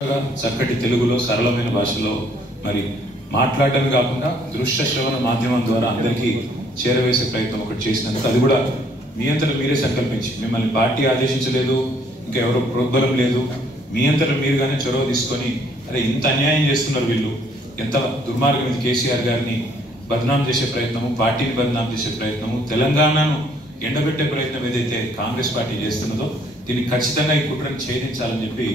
చక్కటి తెలుగులో సరళమైన భాషలో మరి మాట్లాడటమే కాకుండా దృశ్య శ్రవణ మాధ్యమం ద్వారా అందరికీ చేరవేసే ప్రయత్నం ఒకటి చేసినందుకు అది కూడా మీ అంతటా మీరే సంకల్పించి మిమ్మల్ని పార్టీ ఆదేశించలేదు, ఇంకా ఎవరో ప్రోద్బలం లేదు, మీ అంతటా మీరుగానే చొరవ తీసుకొని అరే ఇంత అన్యాయం చేస్తున్నారు వీళ్ళు, ఎంత దుర్మార్గం ఇది, కేసీఆర్ గారిని బదనాం చేసే ప్రయత్నము, పార్టీని బదనాం చేసే ప్రయత్నము, తెలంగాణను ఎండబెట్టే ప్రయత్నం ఏదైతే కాంగ్రెస్ పార్టీ చేస్తున్నదో దీన్ని ఖచ్చితంగా ఈ కుట్రను ఛేదించాలని చెప్పి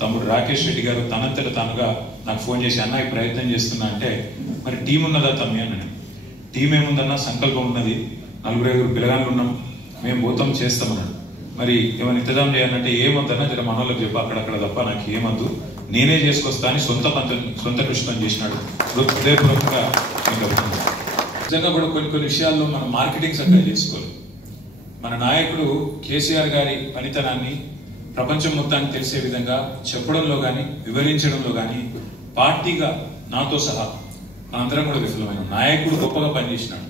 తమ్ముడు రాకేష్ రెడ్డి గారు తనంతట తానుగా నాకు ఫోన్ చేసి అన్న ఈ ప్రయత్నం చేస్తున్నా అంటే మరి టీం ఉన్నదా తమ్మి అన్నాడు. టీం ఏముందన్నా సంకల్పం ఉన్నది, 4-5 పిల్లగాళ్ళు ఉన్నాం, మేము పోతాం చేస్తామన్నాడు. మరి ఏమైనా ఇంతజాం చేయాలంటే ఏమొద్దన్నా జర మనోళ్ళకి చెప్పు అక్కడక్కడ తప్ప నాకు ఏమద్దు, నేనే చేసుకొస్తా అని సొంత కృషితో చేసినాడు. హృదయపూర్వకంగా నిజంగా కూడా కొన్ని విషయాల్లో మనం మార్కెటింగ్ సరిగ్గా చేసుకోవాలి. మన నాయకుడు కేసీఆర్ గారి పనితనాన్ని ప్రపంచం మొత్తానికి తెలిసే విధంగా చెప్పడంలో కానీ వివరించడంలో కానీ పార్టీగా నాతో సహా మనందరం కూడా విఫలమైన. నాయకుడు గొప్పగా పనిచేసినాడు,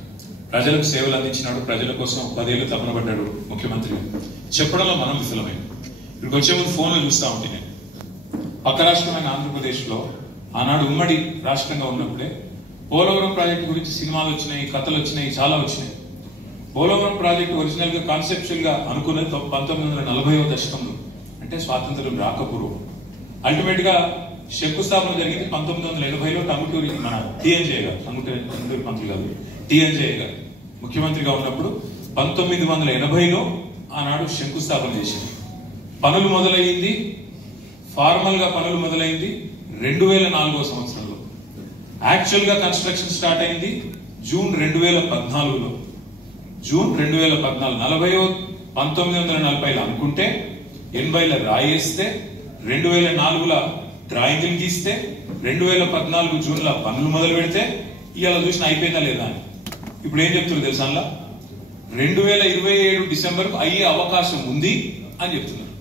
ప్రజలకు సేవలు అందించినాడు, ప్రజల కోసం 10 ఏళ్ళు తపన పడ్డాడు ముఖ్యమంత్రి. చెప్పడంలో మనం విఫలమైన. ఇక్కడికి వచ్చే ముందు ఫోన్లో చూస్తూ ఉంటే నేను పక్క రాష్ట్రమైన ఆంధ్రప్రదేశ్లో ఆనాడు ఉమ్మడి రాష్ట్రంగా ఉన్నప్పుడే పోలవరం ప్రాజెక్టు గురించి సినిమాలు వచ్చినాయి, కథలు వచ్చినాయి, చాలా వచ్చినాయి. పోలవరం ప్రాజెక్టు ఒరిజినల్ గా కాన్సెప్చువల్ గా అనుకున్నది 1940వ దశకంలో, అంటే స్వాతంత్ర్యం రాకపూర్వం. అల్టిమేట్ గా శంకుస్థాపన జరిగింది 1980లో. టంగుటూరి మన టీఎన్జే గారు, టంగుటూరి మంత్రి గారు టీఎన్జే గారు ముఖ్యమంత్రిగా ఉన్నప్పుడు 1980లో ఆనాడు శంకుస్థాపన చేసింది. పనులు మొదలైంది, ఫార్మల్ గా పనులు మొదలైంది 2004వ సంవత్సరంలో. యాక్చువల్ గా కన్స్ట్రక్షన్ స్టార్ట్ అయింది జూన్ 2014లో. జూన్ 2014 1940లో అనుకుంటే 80లో రాయేస్తే 2004లో డ్రాయింగ్లు గీస్తే 2014 జూన్లో పనులు మొదలు పెడితే ఇవాళ చూసిన అయిపోయిందా లేదా అని. ఇప్పుడు ఏం చెప్తున్నారు తెలుసా, 2027 డిసెంబర్కు అయ్యే అవకాశం ఉంది అని చెప్తున్నారు.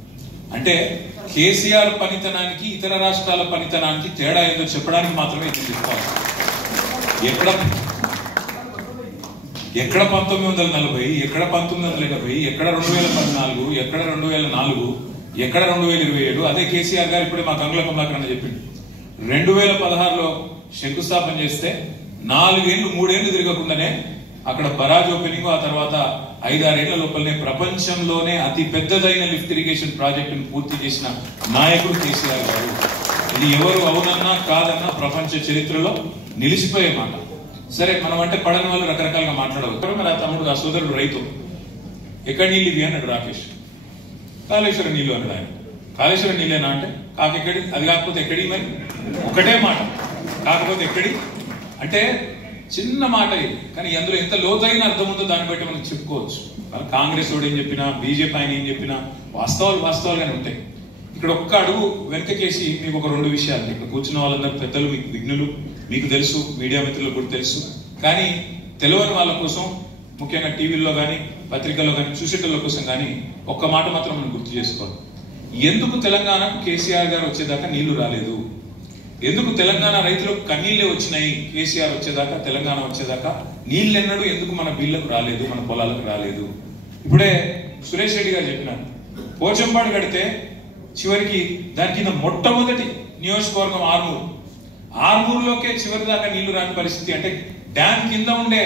అంటే కేసీఆర్ పనితనానికి ఇతర రాష్ట్రాల పనితనానికి తేడా ఏదో చెప్పడానికి మాత్రమే ఇది చెప్పుకోవాలి. ఎక్కడ 1940, ఎక్కడ 1980, ఎక్కడ 2014, ఎక్కడ 2004, ఎక్కడ 2027. అదే కేసీఆర్ గారు ఇప్పుడే మా గంగుల కమలాకరణ చెప్పిండు. 2016లో శంకుస్థాపన చేస్తే 4 ఏళ్ళు 3 ఏళ్ళు తిరగకుండానే అక్కడ బరాజ్ ఓపెనింగ్, ఆ తర్వాత 5-6 ఏళ్ల లోపలనే ప్రపంచంలోనే అతి పెద్దదైన లిఫ్ట్ ఇరిగేషన్ ప్రాజెక్టును పూర్తి చేసిన నాయకుడు కేసీఆర్ గారు. ఇది ఎవరు అవునన్నా కాదన్నా ప్రపంచ చరిత్రలో నిలిచిపోయే మాట. సరే, మనం అంటే పడని వాళ్ళు రకరకాలుగా మాట్లాడవచ్చు. మరి ఆ తమ్ముడు, ఆ సోదరుడు రైతు, ఎక్కడ నీళ్ళు ఇవి అన్నాడు రాకేష్. కాళేశ్వరం నీళ్ళు అన్నాడు ఆయన. కాళేశ్వరం నీళ్ళేనా అంటే కాకెక్కడి, అది కాకపోతే ఎక్కడి, మరి ఒకటే మాట, కాకపోతే ఎక్కడి అంటే చిన్న మాట ఇది. కానీ అందులో ఎంత లోతైన అర్థం ఉందో దాన్ని బట్టి మనం చెప్పుకోవచ్చు. కాంగ్రెస్ వాడు ఏం చెప్పినా, బీజేపీ ఆయన ఏం చెప్పినా వాస్తవాలుగానే ఉంటాయి. ఇక్కడ ఒక్క అడుగు వెనకకేసి మీకు ఒక 2 విషయాలు, ఇక్కడ కూర్చున్న వాళ్ళందరూ పెద్దలు, మీకు విఘ్నులు, మీకు తెలుసు, మీడియా మిత్రులకు కూడా తెలుసు. కానీ తెలియని వాళ్ళ కోసం, ముఖ్యంగా టీవీల్లో కానీ పత్రికల్లో కానీ చూసేటోళ్ళ కోసం కానీ ఒక్క మాట మాత్రం మనం గుర్తు చేసుకోవాలి. ఎందుకు తెలంగాణకు కేసీఆర్ గారు వచ్చేదాకా నీళ్లు రాలేదు? ఎందుకు తెలంగాణ రైతులకు కన్నీళ్లే వచ్చినాయి కేసీఆర్ వచ్చేదాకా, తెలంగాణ వచ్చేదాకా నీళ్ళెన్నడూ ఎందుకు మన బిల్లకు రాలేదు, మన పొలాలకు రాలేదు? ఇప్పుడే సురేష్ రెడ్డి గారు చెప్పినారు, పోచంపాడు కడితే చివరికి దాని కింద మొట్టమొదటి నియోజకవర్గం ఆర్మూరులోకే చివరి దాకా నీళ్లు రాని పరిస్థితి. అంటే డ్యామ్ కింద ఉండే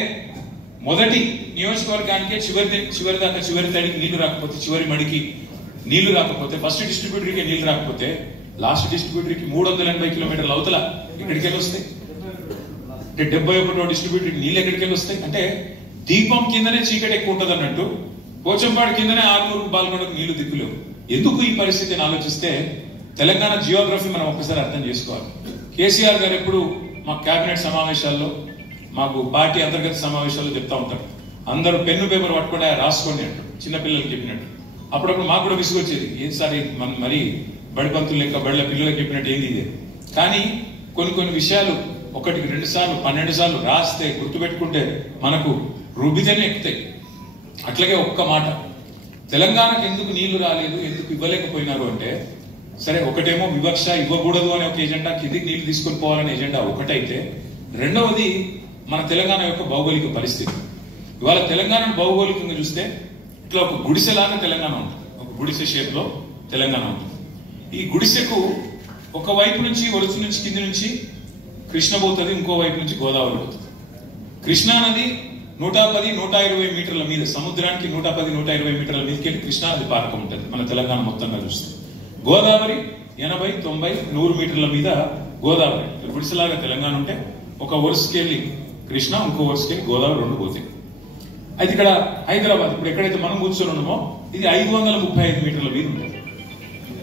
మొదటి నియోజకవర్గానికే చివరి దాకా, చివరి తడికి నీళ్లు రాకపోతే, చివరి మడికి నీళ్లు రాకపోతే, ఫస్ట్ డిస్ట్రిబ్యూటర్కి నీళ్లు రాకపోతే లాస్ట్ డిస్ట్రిబ్యూటర్కి 380 కిలోమీటర్ల అవతల ఎక్కడికి వెళ్ళి వస్తాయి? అంటే 71వ డిస్ట్రిబ్యూటర్కి నీళ్ళు ఎక్కడికి వెళ్ళి వస్తాయి? అంటే దీపం కిందనే చీకటి ఎక్కువ ఉంటుంది అన్నట్టు పోచంపాడు కిందనే ఆర్మూరు, బాల్కొండకు నీళ్లు దిక్కులేవు. ఎందుకు ఈ పరిస్థితిని ఆలోచిస్తే తెలంగాణ జియోగ్రఫీ మనం ఒక్కసారి అర్థం చేసుకోవాలి. కేసీఆర్ గారు ఎప్పుడు మా కేబినెట్ సమావేశాల్లో, మాకు పార్టీ అంతర్గత సమావేశాల్లో చెప్తా ఉంటారు, అందరూ పెన్ను పేపర్ పట్టుకుంటే రాసుకోండి అంటారు, చిన్నపిల్లలకి చెప్పినట్టు. అప్పుడప్పుడు మాకు కూడా విసుగొచ్చేది, ఏసారి మరి బడిపంతులు లెక్క బడిల పిల్లలకి చెప్పినట్టు ఏంది ఇదే. కానీ కొన్ని విషయాలు 1కి 2 సార్లు 12 సార్లు రాస్తే గుర్తుపెట్టుకుంటే మనకు రుబిజనే ఎక్కుతాయి. అట్లాగే ఒక్క మాట, తెలంగాణకు ఎందుకు నీళ్లు రాలేదు, ఎందుకు ఇవ్వలేకపోయినారు అంటే, సరే ఒకటేమో వివక్ష, ఇవ్వకూడదు అనే ఒక ఎజెండా, కిందికి నీళ్లు తీసుకొని పోవాలనే ఎజెండా ఒకటైతే, రెండవది మన తెలంగాణ యొక్క భౌగోళిక పరిస్థితి. ఇవాళ తెలంగాణను భౌగోళికంగా చూస్తే ఇట్లా ఒక గుడిసెలాగా తెలంగాణ ఉంటుంది, ఒక గుడిసె షేప్ లో తెలంగాణ ఉంటుంది. ఈ గుడిసెకు ఒక వైపు నుంచి వరుస నుంచి కింది నుంచి కృష్ణ పోతుంది, ఇంకో వైపు నుంచి గోదావరి పోతుంది. కృష్ణా నది 110-120 మీటర్ల మీద, సముద్రానికి 110-120 మీటర్ల మీదకి వెళ్ళి కృష్ణా నది పారకం ఉంటుంది మన తెలంగాణ మొత్తంగా చూస్తే. గోదావరి 80-90-100 మీటర్ల మీద గోదావరి గుడిసెలాగా తెలంగాణ ఉంటే ఒక వరుసకి వెళ్ళి కృష్ణ, ఇంకో వరుసకి వెళ్ళి గోదావరి రెండు పోతాయి. అయితే ఇక్కడ హైదరాబాద్ ఇప్పుడు ఎక్కడైతే మనం కూర్చొని ఉన్నామో ఇది 535 మీటర్ల మీద ఉంటుంది.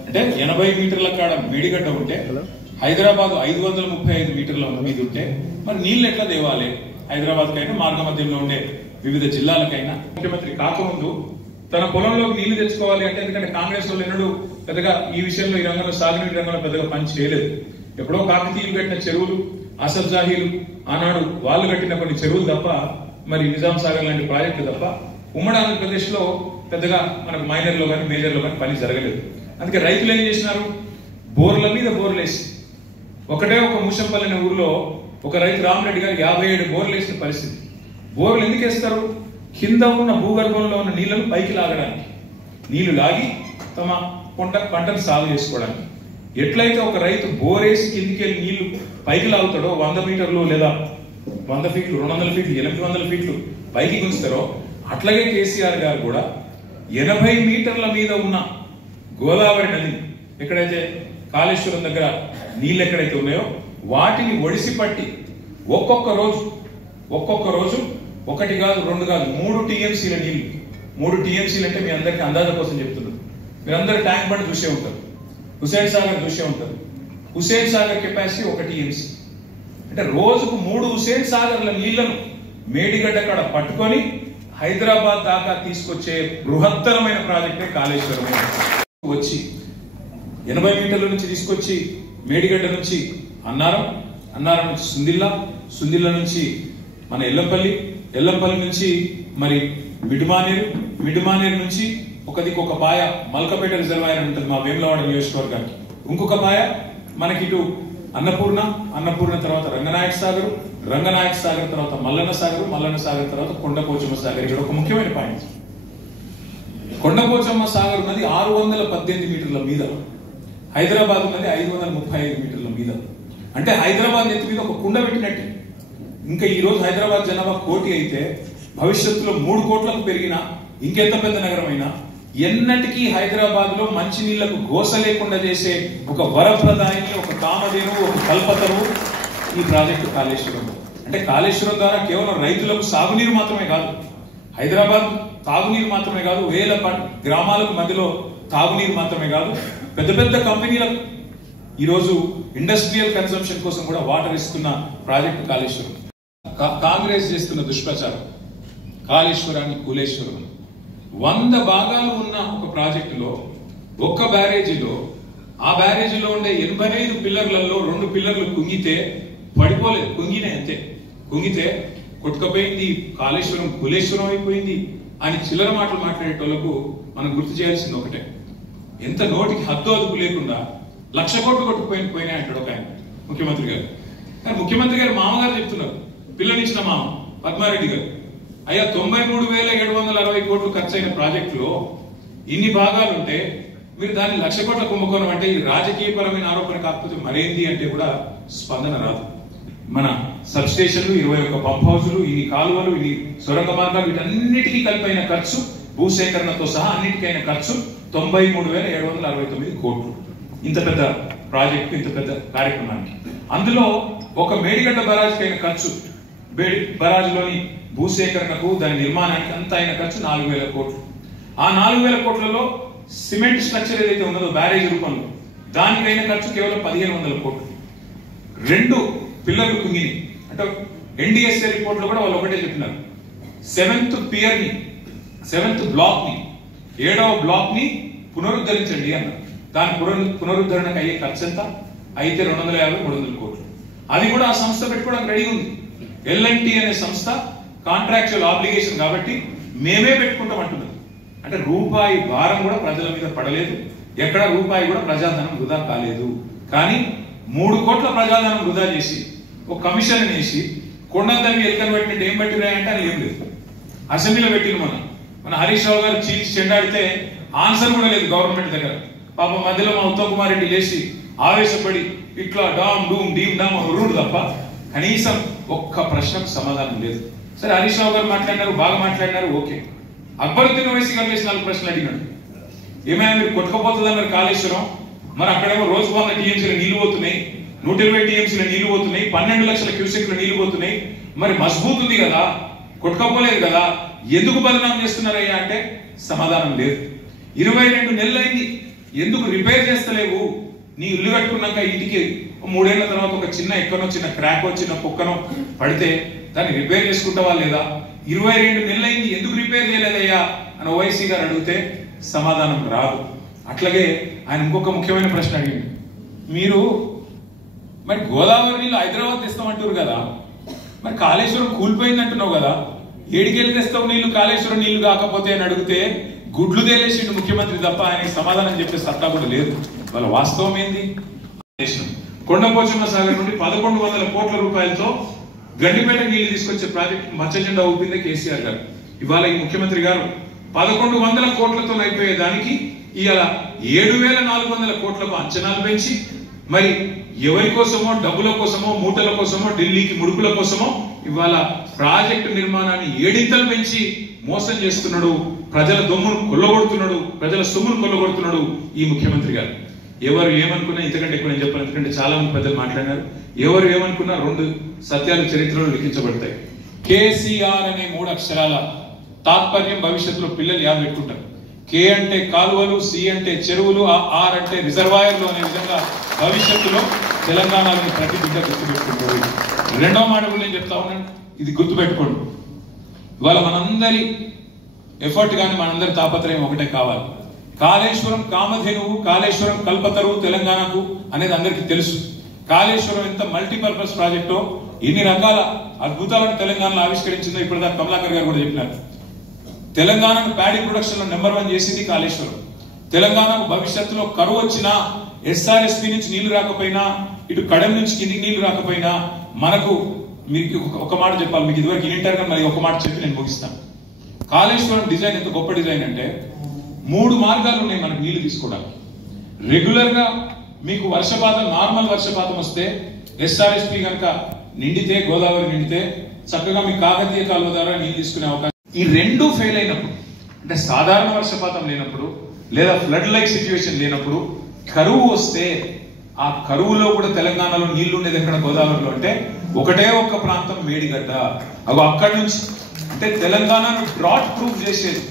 అంటే 80 మీటర్ల కాడ మేడిగడ్డ ఉంటే హైదరాబాద్ 535 మీటర్ల మీద ఉంటే మరి నీళ్ళు ఎట్లా దేవాలి హైదరాబాద్ కైనా మార్గ మధ్యంలో ఉండే వివిధ జిల్లాలకైనా? ముఖ్యమంత్రి కాకముందు తన పొలంలోకి నీళ్లు తెచ్చుకోవాలి అంటే, ఎందుకంటే కాంగ్రెస్ వాళ్ళు ఎన్నడూ పెద్దగా ఈ విషయంలో ఈ రంగంలో సాగునీటి రంగంలో పెద్దగా పని చేయలేదు. ఎప్పుడో కాకతీయులు కట్టిన చెరువులు, అసఫ్ జాహీలు ఆనాడు వాళ్ళు కట్టిన కొన్ని చెరువులు తప్ప, మరి నిజాం సాగర్ లాంటి ప్రాజెక్టులు తప్ప ఉమ్మడి ఆంధ్రప్రదేశ్ లో పెద్దగా మనకు మైనర్ లో కానీ మేజర్ లో కానీ పని జరగలేదు. అందుకే రైతులు ఏం చేసినారు, బోర్ల మీద బోర్లు వేసి, ఒకటే ఒక ముషంపల్లి అనే ఊర్లో ఒక రైతు రామరెడ్డి గారు 57 బోర్లు వేసిన పరిస్థితి. బోర్లు ఎందుకు వేస్తారు? కింద ఉన్న భూగర్భంలో ఉన్న నీళ్లను పైకి లాగడానికి, నీళ్లు లాగి తమ పంటను సాగు చేసుకోవడానికి. ఎట్లయితే ఒక రైతు బోరేసి కిందికి వెళ్ళి నీళ్లు పైకి లాగుతాడో 100 మీటర్లు లేదా 100 ఫీట్లు, 200 ఫీట్లు, 800 ఫీట్లు పైకి గుంచుతారో, అట్లాగే కేసీఆర్ గారు కూడా 80 మీటర్ల మీద ఉన్న గోదావరి నది ఎక్కడైతే కాళేశ్వరం దగ్గర నీళ్ళు ఎక్కడైతే ఉన్నాయో వాటిని ఒడిసి పట్టి ఒక్కొక్క రోజు 1 కాదు 2 కాదు 3 టీఎంసీల నీళ్లు. 3 టీఎంసీలు అంటే మీ అందరికీ అందాజ కోసం చెప్తున్నారు. మీరందరూ ట్యాంక్ బండ్ చూసే ఉంటారు, హుసేన్ సాగర్ చూసే ఉంటారు. హుసేన్ సాగర్ కెపాసిటీ 1 టీఎంసీ అంటే రోజుకు 3 హుసేన్ సాగర్ల నీళ్లను మేడిగడ్డ కాడ పట్టుకొని హైదరాబాద్ దాకా తీసుకొచ్చే బృహత్తరమైన ప్రాజెక్టే కాళేశ్వరం. వచ్చి 80 మీటర్ల నుంచి తీసుకొచ్చి మేడిగడ్డ నుంచి అన్నారం నుంచి సుందిల్లా నుంచి మన ఎల్లంపల్లి నుంచి మరి మిడ్మానేరు నుంచి ఒక పాయ మల్కపేట రిజర్వాయర్ ఉంటుంది మా వేములవాడ నియోజకవర్గానికి, ఇంకొక పాయ మనకి ఇటు అన్నపూర్ణ తర్వాత రంగనాయక సాగర్ తర్వాత మల్లన్న సాగర్ తర్వాత కొండపోచమ్మ సాగర్. ఇక్కడ ఒక ముఖ్యమైన పాయింట్, కొండపోచమ్మ సాగర్ ఉన్నది 618 మీటర్ల మీద, హైదరాబాద్ ఉన్నది 535 మీటర్ల మీద. అంటే హైదరాబాద్ ఎత్తు మీద ఒక కుండ పెట్టినట్టే. ఇంకా ఈ రోజు హైదరాబాద్ జనాభా 1 కోటి అయితే భవిష్యత్తులో 3 కోట్లకు పెరిగినా ఇంకెంత పెద్ద నగరమైనా ఎన్నటికీ హైదరాబాద్ లో మంచినీళ్లకు గోస లేకుండా చేసే ఒక వరప్రదాయిని, ఒక కామధేను, ఒక కల్పతరు ఈ ప్రాజెక్టు కాళేశ్వరం. అంటే కాళేశ్వరం ద్వారా కేవలం రైతులకు సాగునీరు మాత్రమే కాదు, హైదరాబాద్ తాగునీరు మాత్రమే కాదు, వేల గ్రామాలకు మధ్యలో తాగునీరు మాత్రమే కాదు, పెద్ద కంపెనీలకు ఈరోజు ఇండస్ట్రియల్ కన్సంప్షన్ కోసం కూడా వాటర్ ఇస్తున్న ప్రాజెక్టు కాళేశ్వరం. కాంగ్రెస్ చేస్తున్న దుష్ప్రచారం కాళేశ్వరాన్ని కూలేశ్వరం. 100 భాగాలు ఉన్న ఒక ప్రాజెక్టులో ఒక్క బ్యారేజీలో ఆ బ్యారేజీలో ఉండే 85 పిల్లర్లలో 2 పిల్లర్లు కుంగితే పడిపోలేదు, కుంగినే అంతే. కుంగితే కొట్టుకపోయింది, కాళేశ్వరం కూలేశ్వరం అయిపోయింది అని చిల్లర మాటలు మాట్లాడేటోళ్లకు మనం గుర్తు చేయాల్సింది ఒకటే, ఎంత నోటికి హద్దు అదుపు లేకుండా 1,00,000 కోట్లు కొట్టుకుపోయినాయి అంటాడు ఒక ఆయన ముఖ్యమంత్రి గారు. కానీ ముఖ్యమంత్రి గారు మామగారు చెప్తున్నారు, పిల్లనిచ్చిన మామ పద్మారెడ్డి గారు, అయ్యా 93,760 కోట్లు ఖర్చు అయిన ప్రాజెక్టులో ఇన్ని భాగాలుంటే మీరు దాన్ని 1,00,000 కోట్ల కుంభకోణం అంటే ఇది రాజకీయపరమైన ఆరోపణ కాకపోతే మరేంది అంటే కూడా స్పందన రాదు. మన సబ్ స్టేషన్లు, 21 పంప్ హౌజులు, ఇన్ని కాలువలు, ఇన్ని సొరంగ మార్గాలు, వీటన్నిటికీ కలిపైన ఖర్చు భూసేకరణతో సహా అన్నిటికైన ఖర్చు 93,769 కోట్లు. ఇంత పెద్ద ప్రాజెక్టు, ఇంత పెద్ద కార్యక్రమానికి అందులో ఒక మేడిగడ్డ బరాజ్కి అయిన ఖర్చు, బరాజ్లోని భూసేకరణకు దాని నిర్మాణానికి అంత అయిన ఖర్చు 4,000 కోట్లు. ఆ 4,000 కోట్లలో సిమెంట్ స్ట్రక్చర్ ఏదైతే ఉన్నదో బ్యారేజ్ రూపంలో దానికైన ఖర్చు కేవలం 1,500 కోట్లు. 2 పిల్లర్లు కుంగిని అంటే ఎన్డీఎస్ఏ రిపోర్ట్ లో కూడా వాళ్ళు ఒకటే చెప్పినారు, 7th బ్లాక్ ని 7వ బ్లాక్ ని పునరుద్ధరించండి అన్నారు. దాని పునరుద్ధరణకు అయ్యే ఖర్చు ఎంత అయితే 250-300 కోట్లు. అది కూడా ఆ సంస్థ పెట్టుకోవడానికి రెడీ ఉంది. ఎల్ఎన్టీ అనే సంస్థ కాంట్రాక్చువల్ ఆబ్లిగేషన్ కాబట్టి మేమే పెట్టుకుంటాం అంటున్నారు. అంటే రూపాయి భారం కూడా ప్రజల మీద పడలేదు, ఎక్కడ రూపాయి కూడా ప్రజాధనం వృధా కాలేదు. కానీ 3 కోట్ల ప్రజాధనం వృధా చేసి ఒక కమిషన్ వేసి కొండంతవి ఎల్కలు పెట్టినట్టు ఏం పెట్టినాయంటే అది ఏం లేదు. అసెంబ్లీలో పెట్టిన మన హరీష్ రావు గారు చీల్చి చెండాడితే ఆన్సర్ కూడా లేదు గవర్నమెంట్ దగ్గర. పాప మధ్యలో మా ఉత్తమ్ కుమార్ రెడ్డి లేచి ఆవేశపడి ఇట్లా డామ్ డూమ్ డీమ్ డామ్ రుడు తప్ప కనీసం ఒక్క ప్రశ్నకు సమాధానం లేదు. సరే హరీష్ రావు గారు మాట్లాడినారు, బాగా మాట్లాడినారు, ఓకే. అక్బరుద్దీన్ ఓవైసీ గారు వేసి 4 ప్రశ్నలు అడిగినాడు. ఏమైనా మీరు కొట్టుకుపోతుంది అన్నారు కాళేశ్వరం, మరి అక్కడేమో రోజు 100 టీఎంసీల నీళ్లు పోతున్నాయి, 120 టీఎంసీల నీళ్లు పోతున్నాయి, 12 లక్షల క్యూసెక్ల నీళ్లు పోతున్నాయి, మరి మజబూత్ ఉంది కదా, కొట్టుకపోలేదు కదా, ఎందుకు బదనాం చేస్తున్నారయ్యా అంటే సమాధానం లేదు. 22 నెలలైంది, ఎందుకు రిపేర్ చేస్తలేవు? నీ ఇల్లు కట్టుకున్నాక ఇంటికి 3 ఏళ్ల తర్వాత ఒక చిన్న ఎక్కనో చిన్న క్రాక్ చిన్న కుక్కనో పడితే దాన్ని రిపేర్ చేసుకుంటావా లేదా? 22 నెలలైంది, ఎందుకు రిపేర్ చేయలేదయ్యా అని ఓవైసీ గారు అడిగితే సమాధానం రాదు. అట్లాగే ఆయన ఇంకొక ముఖ్యమైన ప్రశ్న అడిగింది, మీరు మరి గోదావరి నీళ్ళు హైదరాబాద్ తెస్తామంటారు కదా, మరి కాళేశ్వరం కూలిపోయింది అంటున్నావు కదా, ఏడికెళ్ళి తెస్తావు నీళ్లు కాళేశ్వరం నీళ్లు కాకపోతే అని అడిగితే గుడ్లు తేలేసిండు ముఖ్యమంత్రి తప్ప ఆయనకి సమాధానం చెప్పే సత్తా కూడా లేదు. వాళ్ళ వాస్తవం ఏంది? కొండపోచమ్మ సాగర్ నుండి 1100 కోట్ల రూపాయలతో గండిపేట నీళ్లు తీసుకొచ్చే ప్రాజెక్ట్ మచ్చ జెండా ఊపిందే కేసీఆర్ గారు. ఇవాళ ఈ ముఖ్యమంత్రి గారు 1100 కోట్లతో అయిపోయే దానికి ఇవాళ 7400 కోట్లకు అంచనాలు పెంచి మరి ఎవరి కోసమో డబ్బుల కోసమో మూటల కోసమో ఢిల్లీకి ముడుపుల కోసమో ఇవాళ ప్రాజెక్టు నిర్మాణాన్ని 7 ఇంతలు పెంచి మోసం చేస్తున్నాడు, ప్రజల దొమ్మును కొల్లగొడుతున్నాడు, ప్రజల సొమ్మును కొల్లగొడుతున్నాడు ఈ ముఖ్యమంత్రి గారు. ఎవరు ఏమనుకున్నా ఇంతకంటే ఎక్కువ నేను చెప్పాను, ఎందుకంటే చాలా మంది పెద్దలు మాట్లాడినారు. ఎవరు ఏమనుకున్నా 2 సత్యాలు చరిత్రలో లిఖించబడతాయి. కేసీఆర్ అనే 3 అక్షరాల తాత్పర్యం భవిష్యత్తులో పిల్లలు యాద పెట్టుకుంటారు. కే అంటే కాలువలు, సి అంటే చెరువులు, ఆర్ అంటే రిజర్వాయర్లు అనే విధంగా భవిష్యత్తులో తెలంగాణలోని ప్రతి బిడ్డ గుర్తుపెట్టుకుంటారు. రెండవ మాట కూడా నేను చెప్తా ఉన్నాను, ఇది గుర్తుపెట్టుకోండి. ఇవాళ మనందరి ఎఫర్ట్ కానీ మనందరి తాపత్రయం ఒకటే కావాలి. కాళేశ్వరం కామధేనువు, కాళేశ్వరం కల్పతరువు తెలంగాణకు అనేది అందరికీ తెలుసు. కాళేశ్వరం ఎంత మల్టీపర్పస్ ప్రాజెక్టో, ఎన్ని రకాల అద్భుతాలను తెలంగాణలో ఆవిష్కరించిందో ఇప్పటిదాకా కమలాకర్ గారు కూడా చెప్పినారు. తెలంగాణను ప్యాడీ ప్రొడక్షన్ లో నెంబర్ 1 చేసింది కాళేశ్వరం. తెలంగాణకు భవిష్యత్తులో కరువు వచ్చినా, ఎస్ఆర్ఎస్పీ నుంచి నీళ్లు రాకపోయినా, ఇటు కడెం నుంచి కిందికి నీళ్లు రాకపోయినా మనకు, మీకు ఒక మాట చెప్పాలి, మీకు ఇదివరకు ఇంటర్ గా మరి ఒక మాట చెప్పి నేను ముగిస్తాను. కాళేశ్వరం డిజైన్ ఎంత గొప్ప డిజైన్ అంటే 3 మార్గాలు ఉన్నాయి మనకు నీళ్లు తీసుకోవడానికి. రెగ్యులర్ గా మీకు వర్షపాతం, నార్మల్ వర్షపాతం వస్తే ఎస్ఆర్ఎస్పీ కనుక నిండితే, గోదావరి నిండితే చక్కగా మీ కాకతీయ కాలువ ద్వారా నీళ్లు తీసుకునే అవకాశం. ఈ 2 ఫెయిల్ అయినప్పుడు, అంటే సాధారణ వర్షపాతం లేనప్పుడు లేదా ఫ్లడ్ లైక్ సిచ్యువేషన్ లేనప్పుడు కరువు వస్తే, ఆ కరువులో కూడా తెలంగాణలో నీళ్లు ఉండేది ఎక్కడ? గోదావరిలో. అంటే ఒకటే ఒక్క ప్రాంతం మేడిగడ్డ. అక్కడి నుంచి అంటే తెలంగాణను డ్రాట్ ప్రూఫ్ చేసేది,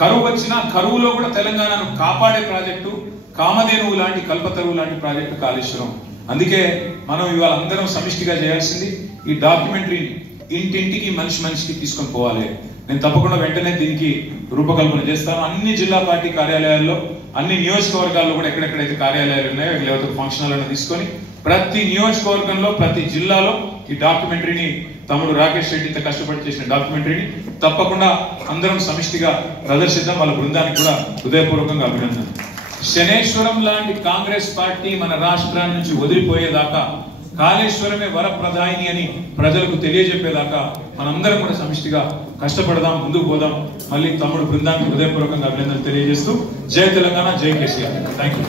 కరువు వచ్చినా కరువులో కూడా తెలంగాణను కాపాడే ప్రాజెక్టు కామధేనువు లాంటి, కల్పతరువు లాంటి ప్రాజెక్టు కాళేశ్వరం. అందుకే మనం ఇవాళ అందరం సమిష్టిగా చేయాల్సింది ఈ డాక్యుమెంటరీని ఇంటింటికి, మనిషి మనిషికి తీసుకొని పోవాలి. నేను తప్పకుండా వెంటనే దీనికి రూపకల్పన చేస్తాను. అన్ని జిల్లా పార్టీ కార్యాలయాల్లో, అన్ని నియోజకవర్గాల్లో కూడా ఎక్కడెక్కడైతే కార్యాలయాలు ఉన్నాయో లేకపోతే ఫంక్షన్ హాల్లను తీసుకొని ప్రతి నియోజకవర్గంలో, ప్రతి జిల్లాలో ఈ డాక్యుమెంటరీని, తమ్ముడు రాకేష్ రెడ్డి ఇంత కష్టపడి చేసిన డాక్యుమెంటరీని తప్పకుండా అందరం సమిష్టిగా ప్రదర్శిద్దాం. వాళ్ళ బృందానికి కూడా హృదయపూర్వకంగా అభినందన. శనేశ్వరం లాంటి కాంగ్రెస్ పార్టీ మన రాష్ట్రాన్ని నుంచి వదిలిపోయేదాకా, కాళేశ్వరమే వరప్రదాయిని అని ప్రజలకు తెలియజెప్పేదాకా మనందరం కూడా సమిష్టిగా కష్టపడదాం, ముందుకు పోదాం. మళ్ళీ తమ్ముడు బృందానికి హృదయపూర్వకంగా అభినందనలు తెలియజేస్తూ జై తెలంగాణ, జై కేసీఆర్. Thank you.